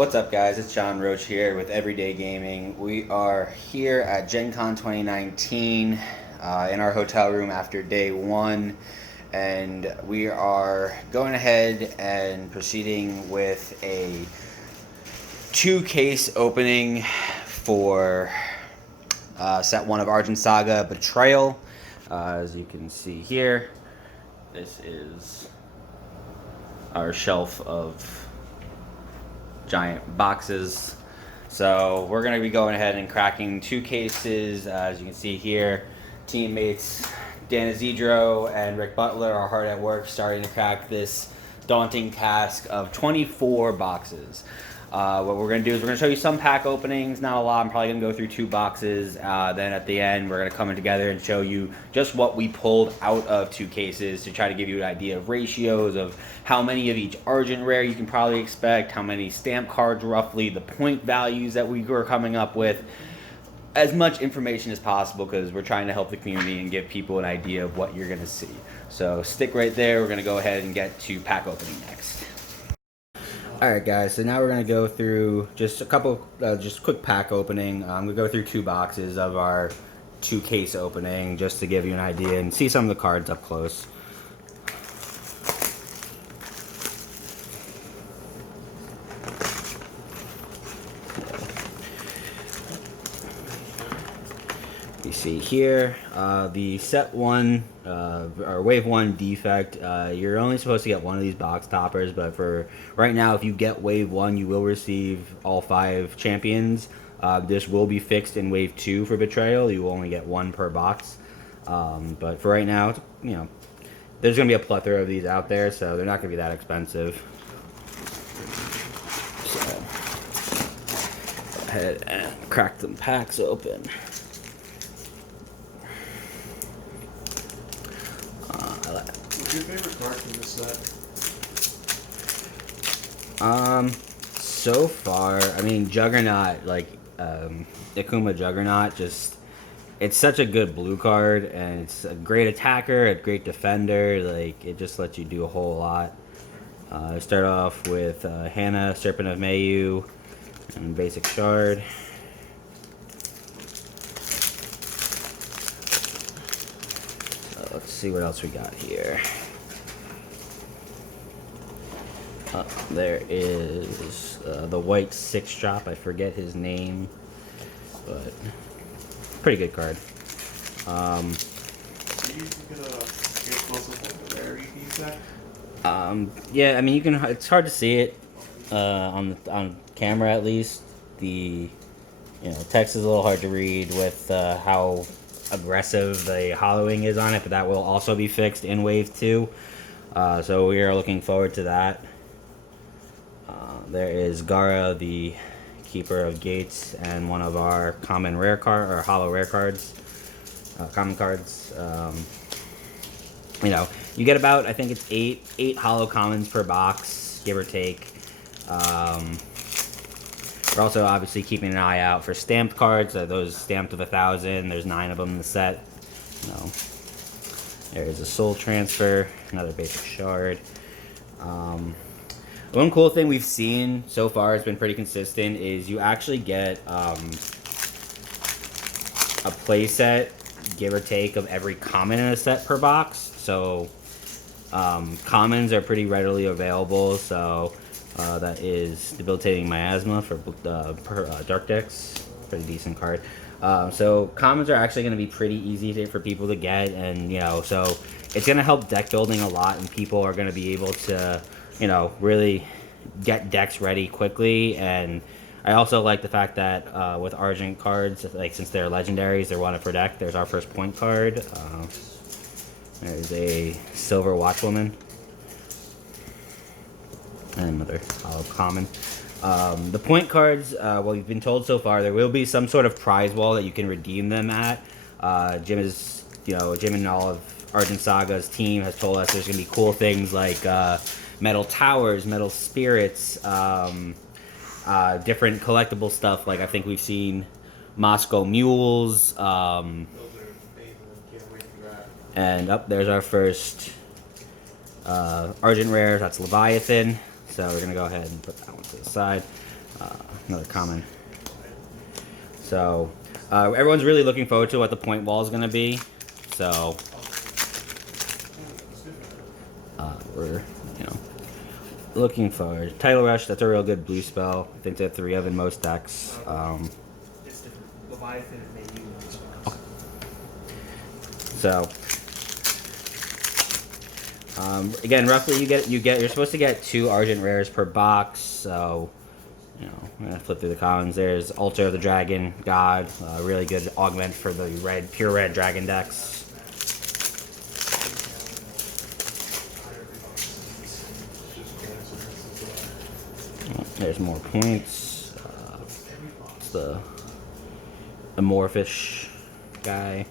What's up, guys? It's John Roche here with Everyday Gaming. We are here at Gen Con 2019 in our hotel room after day one, and we are going ahead and proceeding with a two-case opening for set one of Argent Saga Betrayal. As you can see here, this is our shelf of giant boxes. So we're going to be going ahead and cracking two cases. As you can see here, teammates Dan Isidro and Rick Butler are hard at work starting to crack this daunting task of 24 boxes. What we're going to do is we're going to show you some pack openings, not a lot. I'm probably going to go through two boxes. Then at the end, we're going to come in together and show you just what we pulled out of two cases to try to give you an idea of ratios of how many of each Argent Rare you can probably expect, how many stamp cards roughly, the point values that we were coming up with. As much information as possible because we're trying to help the community and give people an idea of what you're going to see. So stick right there. We're going to go ahead and get to pack opening next. Alright guys, so now we're going to go through just a couple, just quick pack opening. I'm going to go through two boxes of our two case opening just to give you an idea and see some of the cards up close. You see here, the set one, or wave one defect, you're only supposed to get one of these box toppers, but for right now, if you get wave one, you will receive all 5 champions. This will be fixed in wave 2 for Betrayal. You will only get 1 per box. But for right now, you know, there's going to be a plethora of these out there, so they're not going to be that expensive. So, go ahead and crack them packs open. What's your favorite card from this set? So far, I mean, Juggernaut, like, Ikuma Juggernaut, just, it's such a good blue card, and it's a great attacker, a great defender, like, it just lets you do a whole lot. Start off with Hannah, Serpent of Mayu, and basic shard. Let's see what else we got here. There is the white 6-drop. I forget his name, but pretty good card. Yeah, I mean you can. It's hard to see it on camera at least. The text is a little hard to read with how aggressive the hollowing is on it, but that will also be fixed in wave 2. So we are looking forward to that. There is Gara, the Keeper of Gates, and one of our common rare card or hollow rare cards, common cards. You get about, I think it's eight hollow commons per box, give or take. We're also obviously keeping an eye out for stamped cards. Those stamped of 1,000. There's 9 of them in the set. There is a Soul Transfer, another basic shard. One cool thing we've seen so far has been pretty consistent is you actually get a playset, give or take, of every common in a set per box. So commons are pretty readily available. So that is Debilitating Miasma for Dark decks. Pretty decent card. So commons are actually going to be pretty easy for people to get, and so it's going to help deck building a lot, and people are going to be able to really get decks ready quickly. And I also like the fact that with Argent cards, like since they're legendaries, they're 1 per deck. There's our first point card. There's a Silver Watchwoman. And another hollow common. The point cards, well, we've been told so far there will be some sort of prize wall that you can redeem them at. Jim and all of Argent Saga's team has told us there's going to be cool things like metal towers, metal spirits, different collectible stuff. Like I think we've seen Moscow mules. And there's our first Argent Rares. That's Leviathan. So we're going to go ahead and put that one to the side. Another common. So everyone's really looking forward to what the point wall is going to be. So we're looking forward. Title Rush, that's a real good blue spell. I think there are 3 of in most decks. It's different. Leviathan and maybe Okay. So again, roughly you're supposed to get 2 Argent Rares per box. So I'm gonna flip through the commons. There's Altar of the Dragon God, really good augment for the pure red dragon decks. There's more points. It's the Amorphish guy.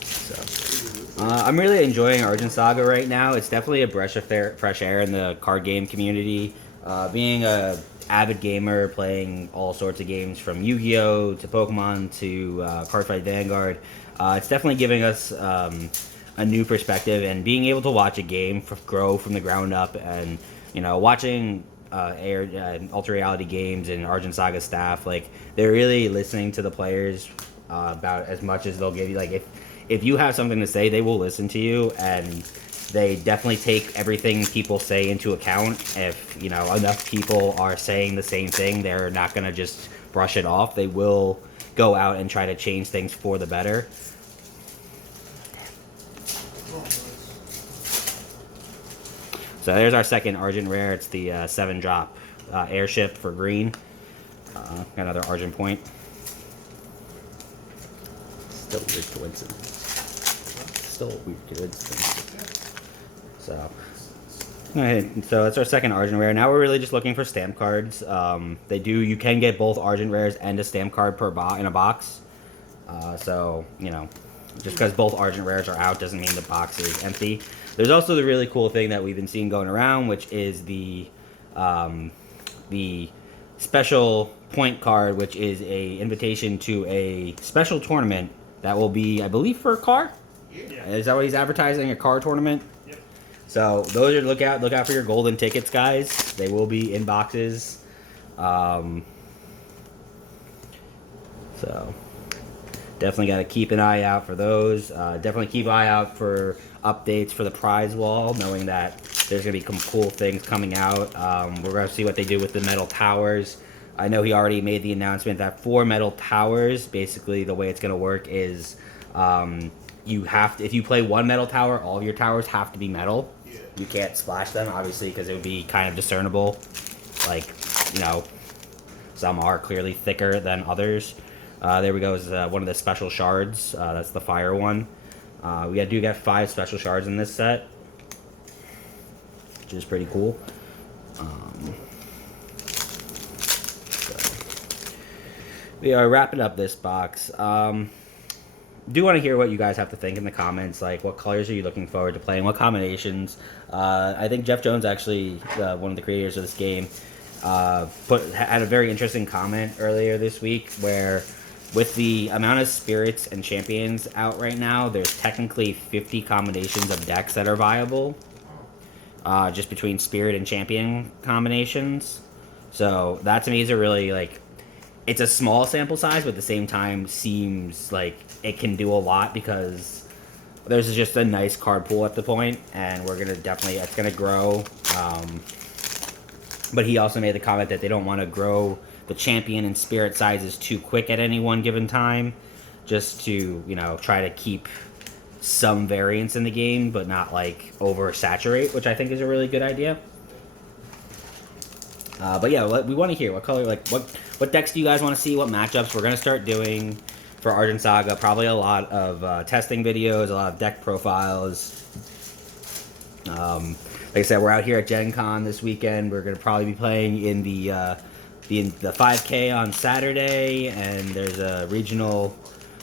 So I'm really enjoying Argent Saga right now. It's definitely a breath of fresh air in the card game community. Being a avid gamer, playing all sorts of games from Yu-Gi-Oh! To Pokemon to Cardfight Vanguard, it's definitely giving us a new perspective, and being able to watch a game grow from the ground up, and watching Ultra Reality Games and Argent Saga staff, like, they're really listening to the players about as much as they'll give you. Like, if you have something to say, they will listen to you, and they definitely take everything people say into account. If enough people are saying the same thing, they're not going to just brush it off. They will go out and try to change things for the better. So there's our second Argent Rare. It's the 7-drop airship for green. Got another Argent point. Still a weird coincidence. Still a weird coincidence. So that's our second Argent Rare. Now we're really just looking for stamp cards. You can get both Argent Rares and a stamp card in a box. So just because both Argent Rares are out doesn't mean the box is empty. There's also the really cool thing that we've been seeing going around, which is the special point card, which is a invitation to a special tournament that will be, I believe, for a car. Yeah. Is that what he's advertising? A car tournament? Yep. So those are look out for your golden tickets, guys. They will be in boxes. So definitely got to keep an eye out for those. Definitely keep an eye out for updates for the prize wall, knowing that there's going to be some cool things coming out. We're going to see what they do with the metal towers. I know he already made the announcement that for metal towers, basically the way it's going to work is if you play one metal tower, all of your towers have to be metal. Yeah. You can't splash them, obviously, because it would be kind of discernible. Like, some are clearly thicker than others. There we go, is one of the special shards. That's the fire one. We do get 5 special shards in this set, which is pretty cool. We are wrapping up this box. Do want to hear what you guys have to think in the comments. Like, what colors are you looking forward to playing? What combinations? I think Jeff Jones, actually, one of the creators of this game, had a very interesting comment earlier this week where, with the amount of spirits and champions out right now, there's technically 50 combinations of decks that are viable, just between spirit and champion combinations. So that to me is a really, it's a small sample size, but at the same time seems like it can do a lot, because there's just a nice card pool at the point, and it's gonna grow. But he also made the comment that they don't want to grow the champion and spirit sizes too quick at any one given time, just to try to keep some variance in the game, but not oversaturate, which I think is a really good idea. But yeah, we want to hear what color, what decks do you guys want to see, what matchups we're gonna start doing for Argent Saga. Probably a lot of testing videos, a lot of deck profiles. Like I said, we're out here at Gen Con this weekend. We're going to probably be playing in the 5K on Saturday, and there's a regional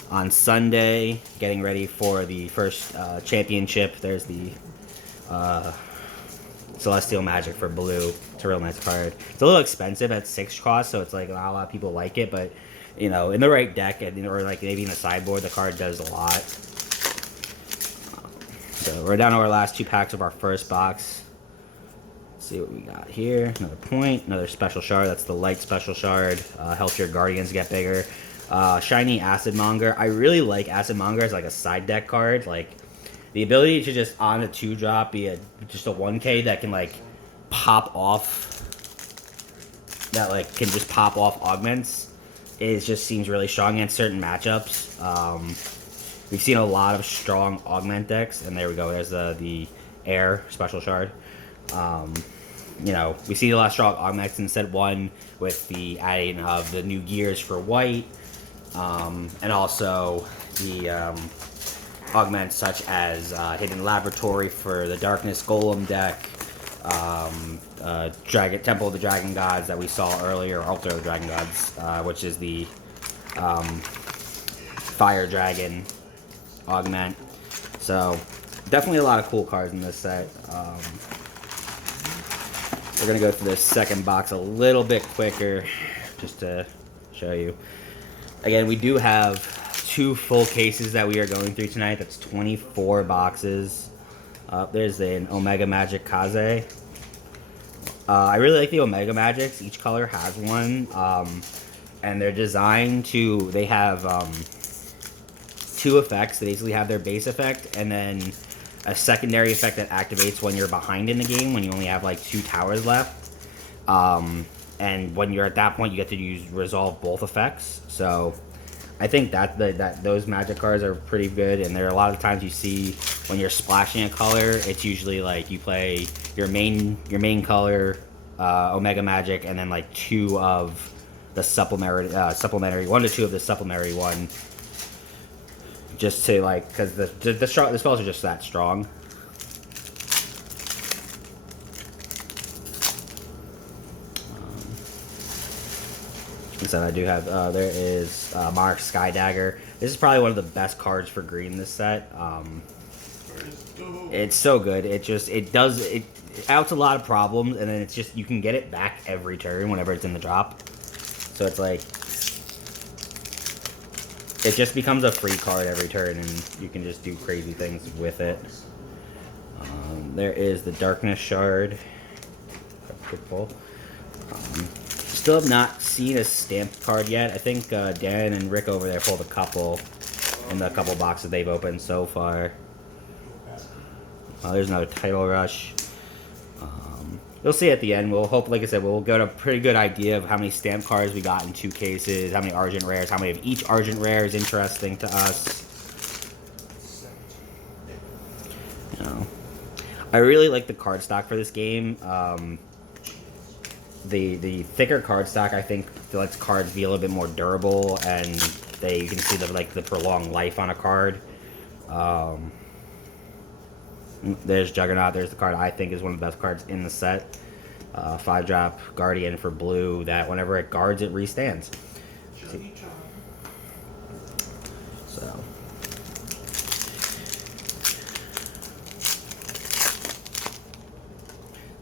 on Sunday, getting ready for the first championship. There's the Celestial Magic for blue. It's a real nice card. It's a little expensive at 6 cost, so it's not a lot of people like it, but in the right deck, or maybe in a sideboard, the card does a lot. So we're down to our last 2 packs of our first box. see what we got here. Another point, another special shard. That's the light special shard. Helps your guardians get bigger. Shiny Acid Monger. I really like Acid Monger as like a side deck card. Like the ability to just on a 2-drop be just a 1K that can like pop off. That like can just pop off augments. It just seems really strong against certain matchups. We've seen a lot of strong augment decks, and there we go. There's the air special shard. You know, we see a lot of strong augments in set 1 with the adding of the new gears for white, and also the augments such as Hidden Laboratory for the Darkness Golem deck, Temple of the Dragon Gods that we saw earlier, Altar of the Dragon Gods, which is the Fire Dragon augment. So definitely a lot of cool cards in this set. We're gonna go through this second box a little bit quicker just to show you. Again, we do have 2 full cases that we are going through tonight. That's 24 boxes. There's an Omega Magic Kaze. I really like the Omega Magics. Each color has one. And they're designed to... They have 2 effects. They basically have their base effect and then a secondary effect that activates when you're behind in the game, when you only have like 2 towers left. And when you're at that point, you get to resolve both effects. So I think that those magic cards are pretty good, and there are a lot of times you see when you're splashing a color, it's usually like you play your main color, Omega Magic, and then like 2 of the supplementary 1 to 2 of the supplementary one, just to like, because the spells are just that strong. So I do have, there is Monarch Sky Dagger. This is probably one of the best cards for green in this set. It's so good. It outs a lot of problems, and then it's just, you can get it back every turn whenever it's in the drop. So it's like, it just becomes a free card every turn, and you can just do crazy things with it. There is the Darkness Shard. Still have not seen a stamped card yet. I think Dan and Rick over there pulled a couple in the couple boxes they've opened so far. There's another Title Rush. You'll see at the end. We'll hope, like I said, we'll get a pretty good idea of how many stamped cards we got in 2 cases, how many Argent Rares, how many of each Argent Rare is interesting to us. You know, I really like the card stock for this game. The thicker card stock, I think, lets cards be a little bit more durable, and you can see the prolonged life on a card. There's Juggernaut. There's the card I think is one of the best cards in the set. 5-drop Guardian for blue that whenever it guards, it restands. So.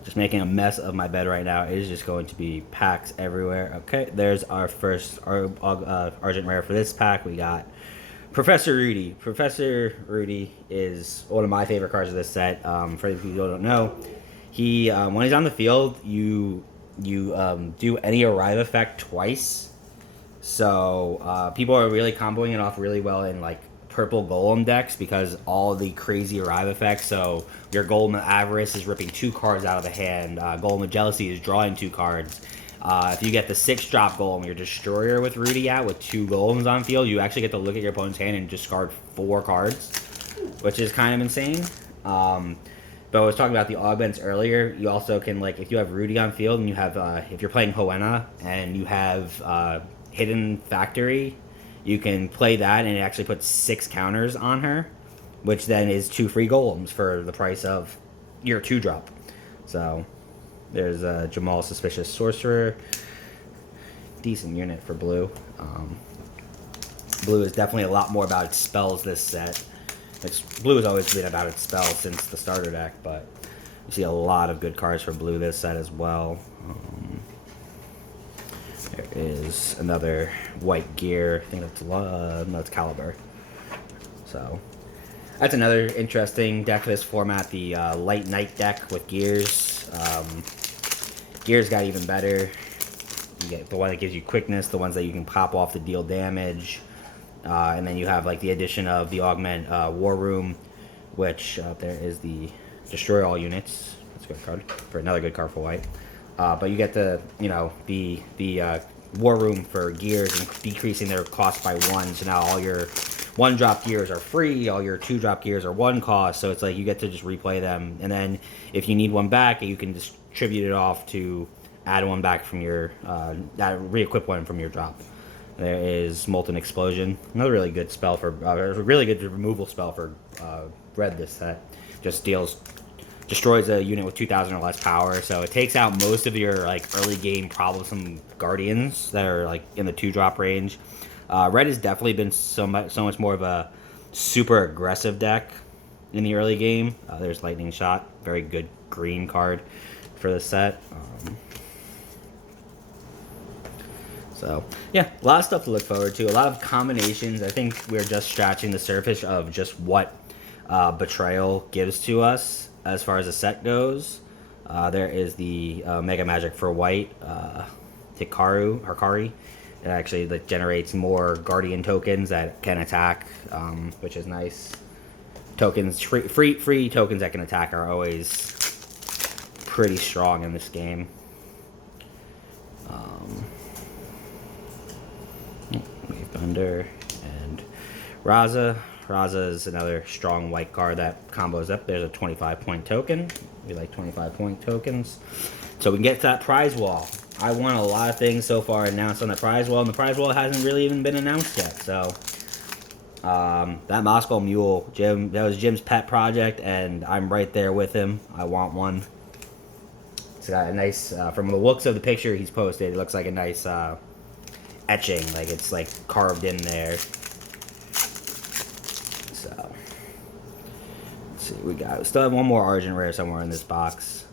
Just making a mess of my bed right now. It is just going to be packs everywhere. Okay, there's our first Argent Rare for this pack. We got Professor Rudy. Professor Rudy is one of my favorite cards of this set. For those of you who don't know, he when he's on the field, you do any arrive effect twice. So people are really comboing it off really well in like purple golem decks because all the crazy arrive effects. So your Golem of Avarice is ripping 2 cards out of the hand. Golem of Jealousy is drawing 2 cards. If you get the 6-drop Golem, your Destroyer with Rudy out with 2 Golems on field, you actually get to look at your opponent's hand and discard 4 cards, which is kind of insane. But I was talking about the augments earlier. You also can, like, if you have Rudy on field and you have, if you're playing Hoenna and you have Hidden Factory, you can play that and it actually puts 6 counters on her, which then is 2 free Golems for the price of your 2-drop. So there's Jamal Suspicious Sorcerer. Decent unit for blue. Blue is definitely a lot more about its spells this set. Blue has always been about its spells since the starter deck, but you see a lot of good cards for blue this set as well. There is another white gear. I think that's no, it's Caliber. So that's another interesting deck of this format, the Light Knight deck with gears. Gears got even better. You get the one that gives you quickness, the ones that you can pop off to deal damage. And then you have like the addition of the augment War Room, which there is the destroy all units. That's a good card for another good card for white. But you get the the War Room for gears and decreasing their cost by 1. So now all your 1-drop gears are free. All your 2-drop gears are 1 cost. So it's like you get to just replay them. And then if you need one back, you can distribute it off to add one back from your re-equip one from your drop. There is Molten Explosion, another really good spell for a really good removal spell for red. This set just destroys a unit with 2,000 or less power, so it takes out most of your like early game troublesome guardians that are like in the 2-drop range. Red has definitely been so much more of a super aggressive deck in the early game. There's Lightning Shot, very good green card for the set. So, yeah, a lot of stuff to look forward to. A lot of combinations. I think we're just scratching the surface of just what Betrayal gives to us as far as the set goes. There is the Mega Magic for white, Hikari. It actually generates more Guardian tokens that can attack, which is nice. Tokens, free tokens that can attack are always pretty strong in this game. Wave Thunder and Raza. Raza is another strong white card that combos up. There's a 25-point token. We like 25-point tokens. So we can get to that prize wall. I won a lot of things so far announced on the prize wall, and the prize wall hasn't really even been announced yet. So that Moscow Mule, that was Jim's pet project, and I'm right there with him. I want one. It's got a nice, from the looks of the picture he's posted, it looks like a nice etching, like it's like carved in there. So let's see, we still have one more Argent Rare somewhere in this box.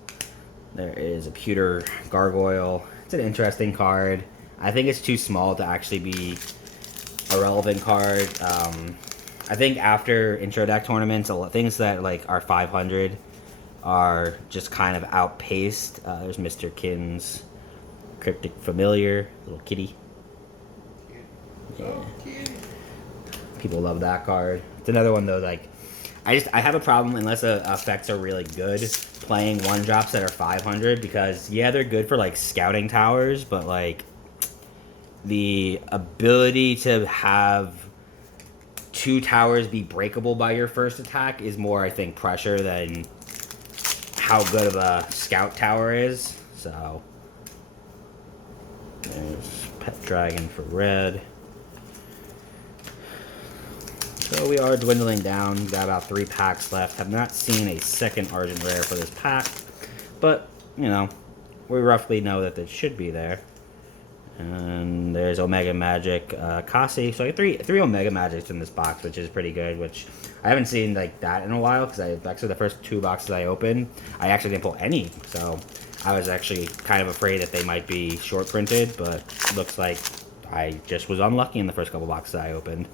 There is a Pewter Gargoyle. It's an interesting card. I think it's too small to actually be a relevant card. I think after intro deck tournaments, things that like are 500 are just kind of outpaced. There's Mr. Kin's Cryptic Familiar, little kitty. Yeah. People love that card. It's another one though, like I have a problem unless the effects are really good playing 1-drops that are 500, because yeah, they're good for like scouting towers, but like the ability to have 2 towers be breakable by your first attack is more, I think, pressure than how good of a scout tower is. So there's Pet Dragon for red. So we are dwindling down. We've got about 3 packs left. Have not seen a second Argent Rare for this pack, but you know, we roughly know that it should be there. And there's Omega Magic, Kasi. So I have three Omega Magics in this box, which is pretty good. Which I haven't seen like that in a while, because actually the first 2 boxes I opened, I actually didn't pull any. So I was actually kind of afraid that they might be short printed, but it looks like I just was unlucky in the first couple boxes I opened.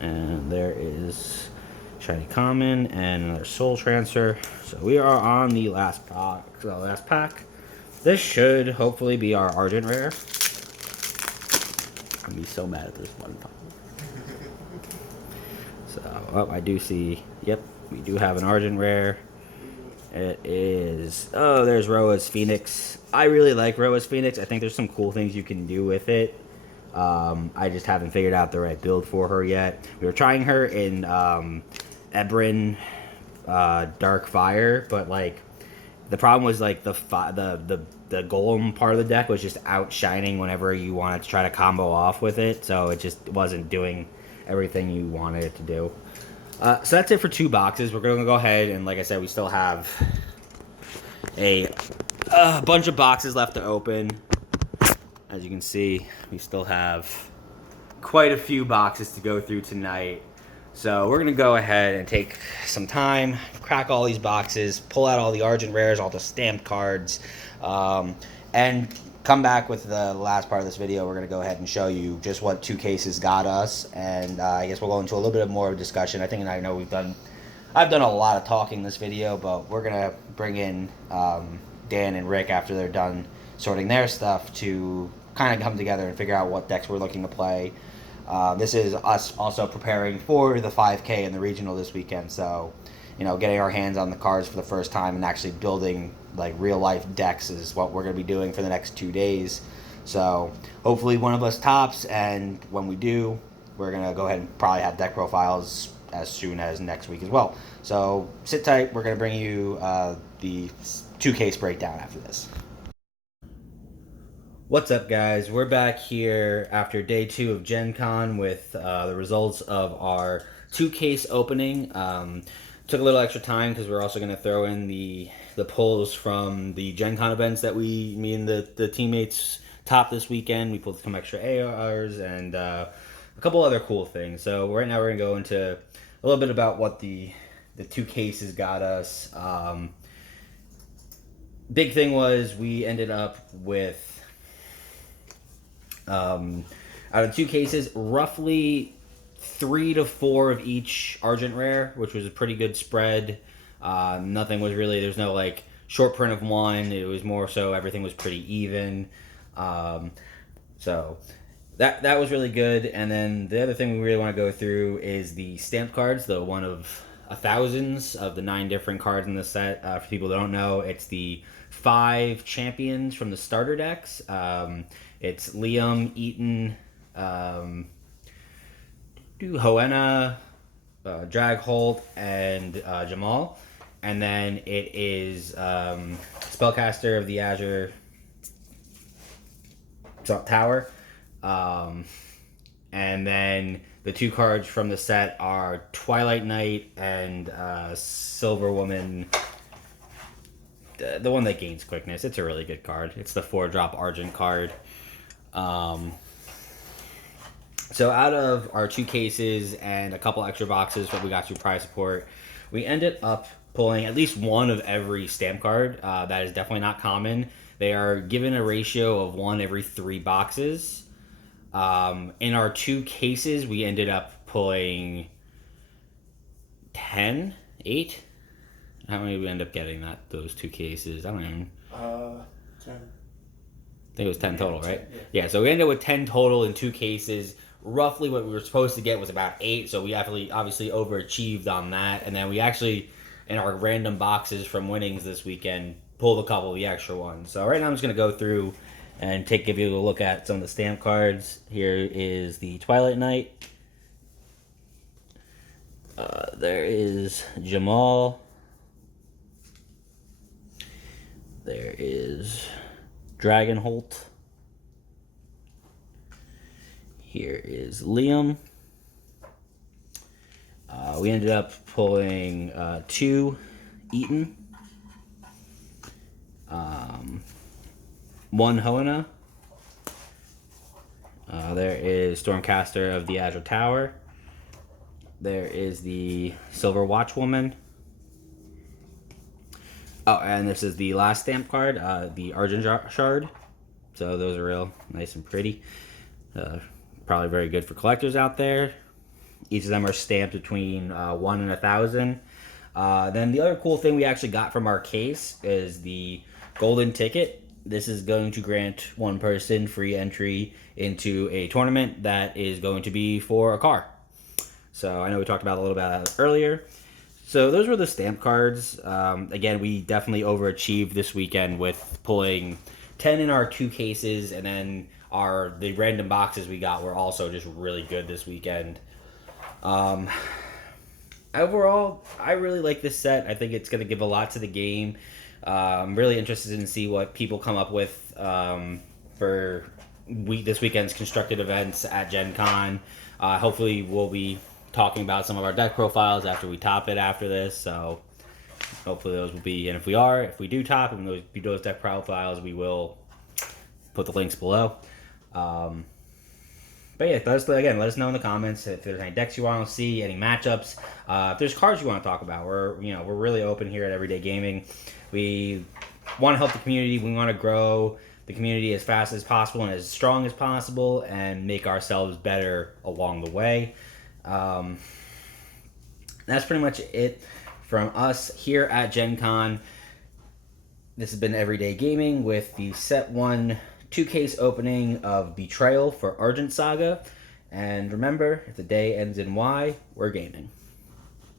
And there is Shiny Common and another Soul Transfer. So we are on the last pack. This should hopefully be our Argent Rare. I'm gonna be so mad at this one. So, I do see, yep, we do have an Argent Rare. It is, there's Roa's Phoenix. I really like Roa's Phoenix. I think there's some cool things you can do with it. I just haven't figured out the right build for her yet. We were trying her in Ebrin Dark Fire, but like the problem was like the golem part of the deck was just outshining whenever you wanted to try to combo off with it, so it just wasn't doing everything you wanted it to do. So that's it for 2 boxes. We're gonna go ahead and, like I said, we still have a bunch of boxes left to open. As you can see, we still have quite a few boxes to go through tonight. So we're going to go ahead and take some time, crack all these boxes, pull out all the Argent Rares, all the stamped cards, and come back with the last part of this video. We're going to go ahead and show you just what 2 cases got us, and I guess we'll go into a little bit more discussion. I know we've done I've done a lot of talking in this video, but we're gonna bring in Dan and Rick after they're done sorting their stuff to kind of come together and figure out what decks we're looking to play. This is us also preparing for the 5K and the regional this weekend, so getting our hands on the cards for the first time and actually building like real life decks is what we're going to be doing for the next 2 days. So hopefully one of us tops, and when we do, we're going to go ahead and probably have deck profiles as soon as next week as well. So sit tight. We're going to bring you the 2-case breakdown after this. What's up, guys? We're back here after day 2 of Gen Con with the results of our 2-case opening. Took a little extra time because we're also going to throw in the pulls from the Gen Con events that me and the teammates topped this weekend. We pulled some extra ARs and a couple other cool things. So right now we're going to go into a little bit about what the 2 cases got us. Big thing was we ended up with, out of 2 cases, roughly 3 to 4 of each Argent Rare, which was a pretty good spread. Nothing was really, there's no like short print of one. It was more so everything was pretty even. So that was really good. And then the other thing we really want to go through is the stamp cards, the one of thousands of the 9 different cards in the set. For people that don't know, it's the 5 champions from the starter decks. It's Liam, Eaton, Hoenna, Dragholt, and Jamal. And then it is Spellcaster of the Azure Tower. And then the 2 cards from the set are Twilight Knight and Silver Woman. The one that gains quickness. It's a really good card. It's the 4-drop Argent card. So out of our 2 cases and a couple extra boxes that we got through prize support, we ended up pulling at least one of every stamp card. That is definitely not common. They are given a ratio of 1 every 3 boxes. In our 2 cases, we ended up pulling 10, 8. How many did we end up getting those 2 cases? I don't even. 10. I think it was 10 total, right? Yeah, so we ended up with 10 total in 2 cases. Roughly what we were supposed to get was about 8, so we obviously overachieved on that. And then we actually, in our random boxes from winnings this weekend, pulled a couple of the extra ones. So right now I'm just going to go through and give you a look at some of the stamp cards. Here is the Twilight Knight. There is Jamal. There is Dragonholt. Here is Liam. We ended up pulling 2 Eaton, 1 Hoenna. There is Stormcaster of the Azure Tower. There is the Silver Watchwoman. Oh, and this is the last stamp card, the Argent Shard. So those are real nice and pretty. Probably very good for collectors out there. Each of them are stamped between 1 and 1,000. Then the other cool thing we actually got from our case is the golden ticket. This is going to grant one person free entry into a tournament that is going to be for a car. So I know we talked about a little bit about that earlier. So those were the stamp cards. Again, we definitely overachieved this weekend with pulling 10 in our 2 cases, and then the random boxes we got were also just really good this weekend. Overall, I really like this set. I think it's going to give a lot to the game. I'm really interested to see what people come up with for this weekend's constructed events at Gen Con. Hopefully we'll be talking about some of our deck profiles after we top it after this, so hopefully those will be, and if we do top and those deck profiles, we will put the links below. But yeah, let us know in the comments if there's any decks you want to see, any matchups, if there's cards you want to talk about. We're really open here at Everyday Gaming. We want to help the community. We want to grow the community as fast as possible and as strong as possible, and make ourselves better along the way. That's pretty much it from us here at Gen Con. This has been Everyday Gaming with the Set 1 2-case opening of Betrayal for Argent Saga. And remember, if the day ends in Y, we're gaming.